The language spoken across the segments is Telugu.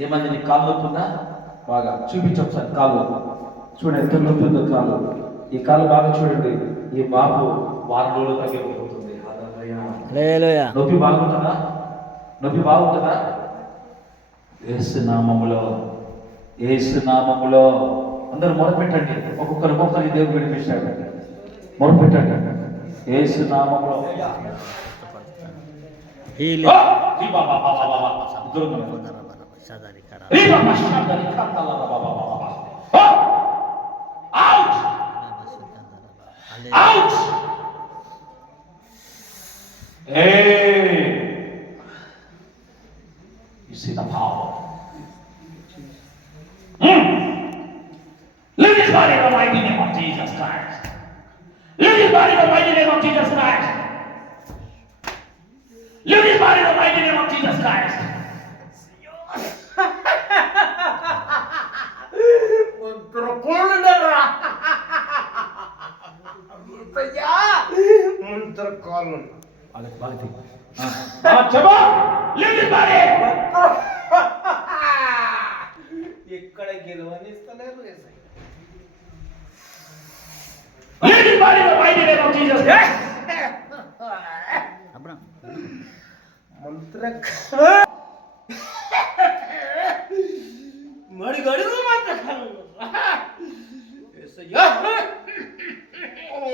ఏమంది నీ కాలు నొప్పి ఉందా? బాగా చూపించు ఒకసారి కాలు. చూడండి ఎంత నొప్పి ఉందో కాలు. ఈ కాలు బాగా చూడండి. ఈ బాబు వారం రోజులు తగ్గిపోతుంది. నొప్పి బాగుంటుందా? నొప్పి బాగుంటుందా? యేసు నామములో, యేసు నామములో అందరూ మొరపెట్టండి. ఒక్కొక్కరు దేవుడు వినిపించాడు. మొరపెట్టండి. యేసు నామములో You see the power. Live his body in the mighty name of Jesus Christ. Live his body in the mighty name of Jesus Christ. Live his body in the mighty name of Jesus Christ. ఎక్కడ గెలవనిస్తలేరు. Live his body in the mighty name of Jesus Christ. మంత్ర మడిగడుగు మంత్రకాలు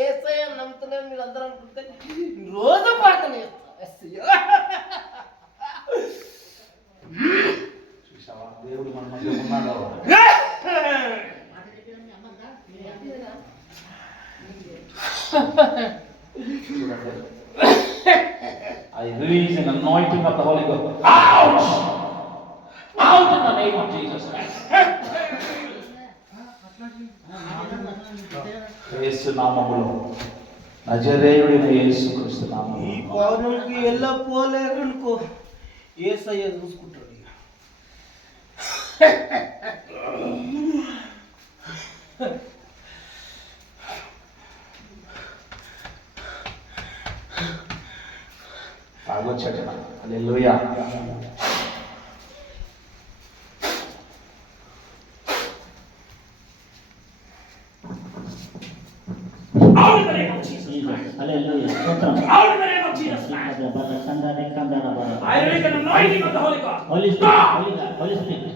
ఏసయ్య నమ్ముతలేదు. మీరు అందరూ అనుకుంటే రోజు పాటలు చూసావా దేవుడు మన మధ్య ఉన్నాడు. I release an anointing of the Holy Ghost. Out! Out in the name of Jesus Christ. యేసు నామములో, నజరేయుడైన యేసు క్రీస్తు నామములో. ఈ పౌరునికి ఎలా పోలేరు అనుకో, యేసయ్య చూసుకుంటాడు. తాగొచ్చట. హల్లెలూయా. Out in the name of Jesus Christ. Hallelujah. Out in the name of Jesus Christ. I release an anointing of the Holy Ghost. Holy Spirit, Holy God, Holy Spirit.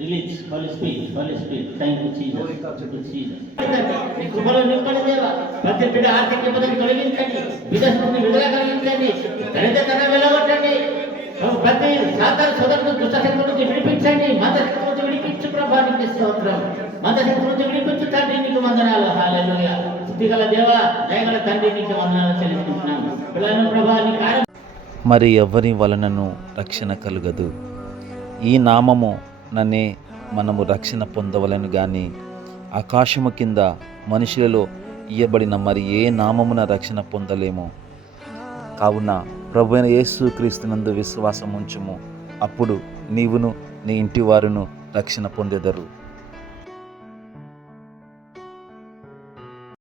Release, Holy Spirit, Holy Spirit. Thank you, Jesus. Thank you, Jesus. కృపలో నింపండి దేవా. ప్రతి బిడ్డ ఆర్థిక ఇబ్బందిని తొలగించండి. విదేశం నుండి విడుదల కలిగించండి. దరిద్రతను వెలగొట్టండి. ప్రతి సాధారణ సోదరుడు దుష్టశక్తి నుంచి విడిపించండి. మతశక్తి నుంచి విడిపించు ప్రభానికి స్తోత్రం. మతశక్తి నుంచి విడిపించు తండ్రి నీకు వందనాలు. హల్లెలూయా. స్తుతిగల దేవా, దయగల తండ్రి నీకు వందనాలు చెల్లిస్తున్నాను. పిల్లలను ప్రభా నీ కార్యం మరి ఎవ్వరి వలనను రక్షణ కలుగదు. ఈ నామము నన్నే మనము రక్షణ పొందవలను గాని ఆకాశము కింద మనుషులలో ఇయ్యబడిన మరి ఏ నామమున రక్షణ పొందలేము. కావున ప్రభువైన యేసు క్రీస్తునందు విశ్వాసం ఉంచుము. అప్పుడు నీవును నీ ఇంటి వారును రక్షణ పొందెదరు.